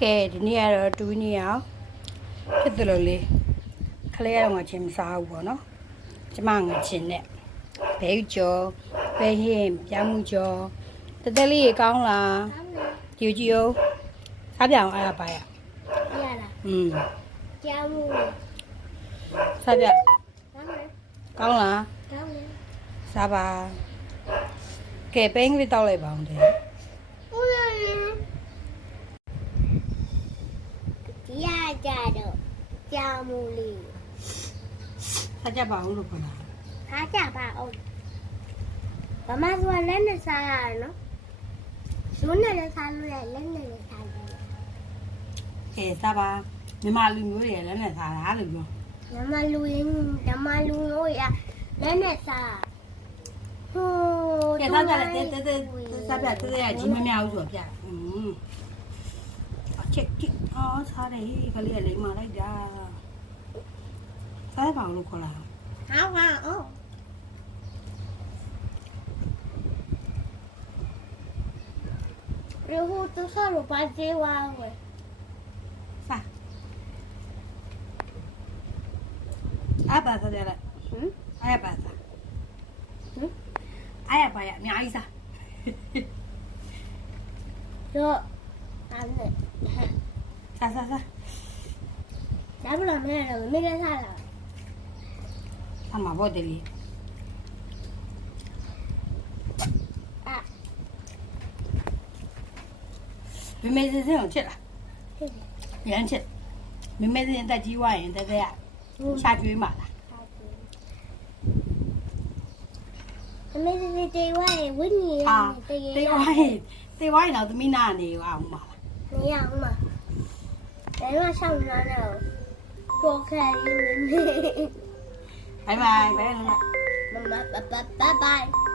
ကဲဒီနေ့ကတော့တူးနေအောင်ဖြစ်တယ်လို့လေခလေးရတော့ငါချင်းမစားဘူးပေါ့နော်ကျမငါချင်းနဲ့ဘဲကြော်ဘဲရင်ပြောင်းမှုကြော်တသက်လေးကောင်းလားကြည့်ကြည့်အောင်စားပြအောင်အားပါရရလားကြားမှုစားပြကောင်းလားကောင်းလားကောင်းတယ်စားပါကဲပိန်းကလေးတောက်လိုက်ပါအောင်တဲ့ဦးလာဒီရကြတော့ကြားမှုလေးစားကြပါဦးလို့ခေါ်တာထားကြပါအောင်ဘာမှဆိုလက်နဲ့စားရနော်ဇွန်းနဲ့လည်းစားလို့ရလက်နဲ့လည်းစားလို့ရကဲစားပါမြန်မာလူမျိုးတွေလည်းနဲ့စားတာလို့ပြောဓမ္မလူတို့ရလက်နဲ့စားဟိုကဲစားကြတယ်စားပြတဲ့ရကြီးမများဘူးဆိုပြအချက်ကြည့်စားတယ်ခလေးကလိမ့်မလိုက်တာစားပါဦးလို့ခေါ်လာ好玩哦！然后都上了把这玩喂，စားအားပါစားကြလားအားပါစားအားပါရအများကြီးစား就俺们စား来不了没了，没得啥了。အမဘောတယ်လေ啊，မမေစစအောင်ချက်လားရမ်းချက်မမေစရင်တက်ကြီးဝါရင်တက်ရရှာကျွေးမှာလား没得这外问你啊တေးဝိုင်းတော့သမီးနာနေအောင်ပါလား没有嘛？等下上山了，多开一门。拜拜拜拜妈妈，拜拜拜拜。